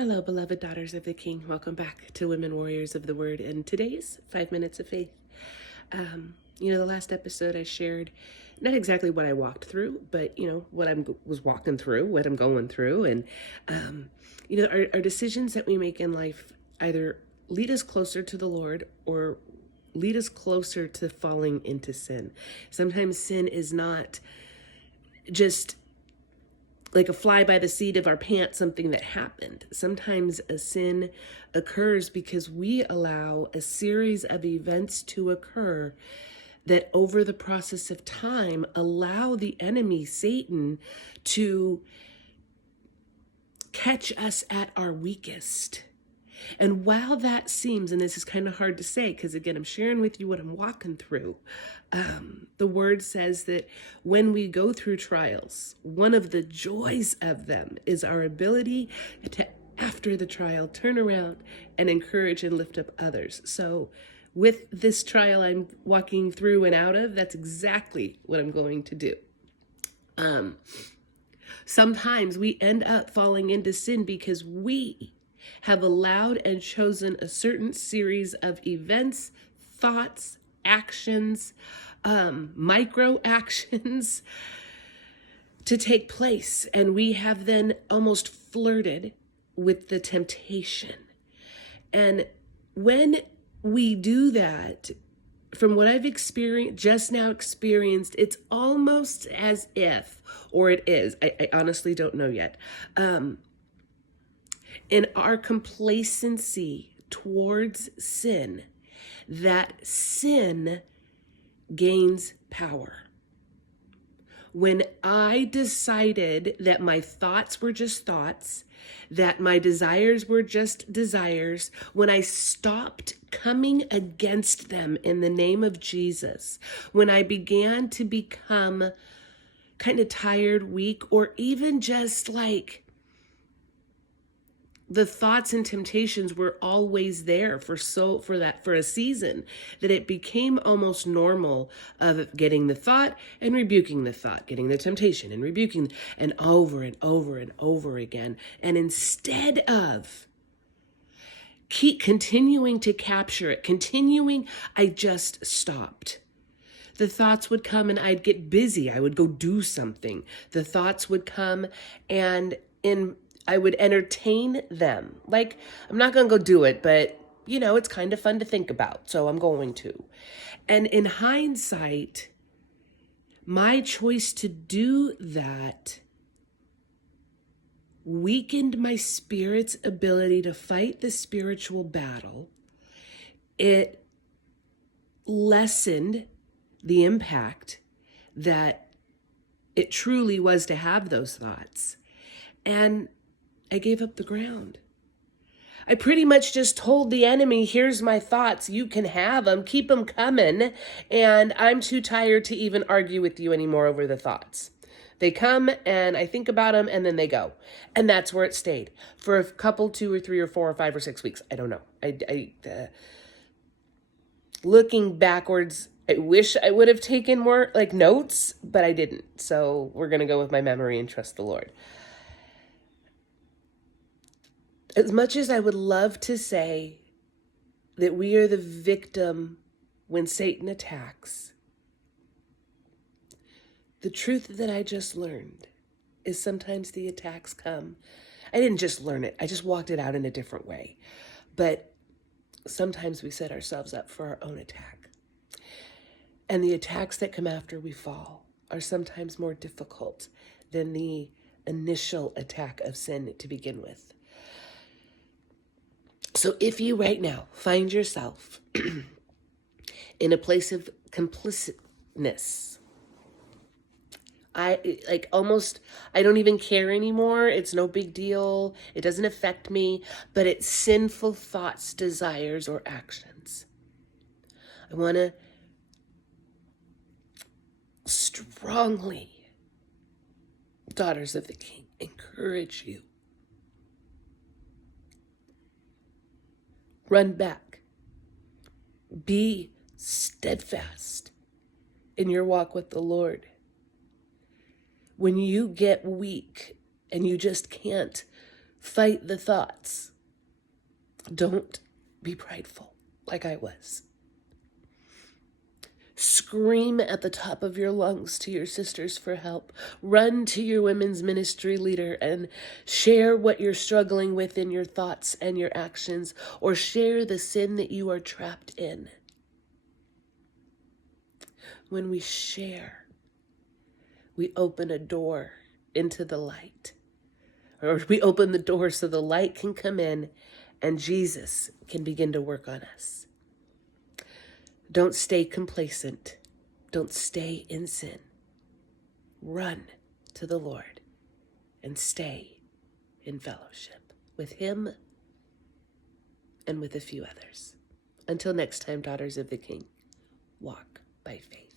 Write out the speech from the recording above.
Hello, beloved daughters of the King. Welcome back to Women Warriors of the Word and today's 5 Minutes of Faith. The last episode I shared not exactly what I walked through, but, what I was walking through, what I'm going through. And, our decisions that we make in life either lead us closer to the Lord or lead us closer to falling into sin. Sometimes sin is not just like a fly by the seat of our pants, something that happened. Sometimes a sin occurs because we allow a series of events to occur that over the process of time allow the enemy, Satan, to catch us at our weakest. And while that seems, and this is kind of hard to say, because again, I'm sharing with you what I'm walking through. The word says that when we go through trials, one of the joys of them is our ability to, after the trial, turn around and encourage and lift up others. So with this trial I'm walking through and out of, that's exactly what I'm going to do. Sometimes we end up falling into sin because we have allowed and chosen a certain series of events, thoughts, actions, micro actions to take place. And we have then almost flirted with the temptation. And when we do that, from what I've just now experienced, it's almost as if, or it is, I honestly don't know yet, in our complacency towards sin, that sin gains power. When I decided that my thoughts were just thoughts, that my desires were just desires, when I stopped coming against them in the name of Jesus, when I began to become kind of tired, weak, or even just like the thoughts and temptations were always there for a season, that it became almost normal of getting the thought and rebuking the thought, getting the temptation and rebuking, and over and over and over again. And instead of keep continuing to capture it, I just stopped. The thoughts would come and I'd get busy. I would go do something. The thoughts would come and I would entertain them. Like, I'm not going to go do it, but, it's kind of fun to think about, so I'm going to. And in hindsight, my choice to do that weakened my spirit's ability to fight the spiritual battle. It lessened the impact that it truly was to have those thoughts. And I gave up the ground. I pretty much just told the enemy, here's my thoughts. You can have them. Keep them coming. And I'm too tired to even argue with you anymore over the thoughts. They come and I think about them and then they go. And that's where it stayed for a couple, 2 or 3 or 4 or 5 or 6 weeks. I don't know. Looking backwards, I wish I would have taken more notes, but I didn't. So we're going to go with my memory and trust the Lord. As much as I would love to say that we are the victim when Satan attacks, the truth that I just learned is sometimes the attacks come. I didn't just learn it. I just walked it out in a different way. But sometimes we set ourselves up for our own attack. And the attacks that come after we fall are sometimes more difficult than the initial attack of sin to begin with. So if you right now find yourself in a place of complicitness, I don't even care anymore. It's no big deal. It doesn't affect me, but it's sinful thoughts, desires, or actions. I want to strongly, daughters of the King, encourage you. Run back. Be steadfast in your walk with the Lord. When you get weak and you just can't Fight the thoughts. Don't be prideful like I was. Scream at the top of your lungs to your sisters for help. Run to your women's ministry leader and share what you're struggling with in your thoughts and your actions, or share the sin that you are trapped in. When we share, we open a door into the light. Or we open the door so the light can come in and Jesus can begin to work on us. Don't stay complacent. Don't stay in sin. Run to the Lord and stay in fellowship with Him and with a few others. Until next time, daughters of the King, walk by faith.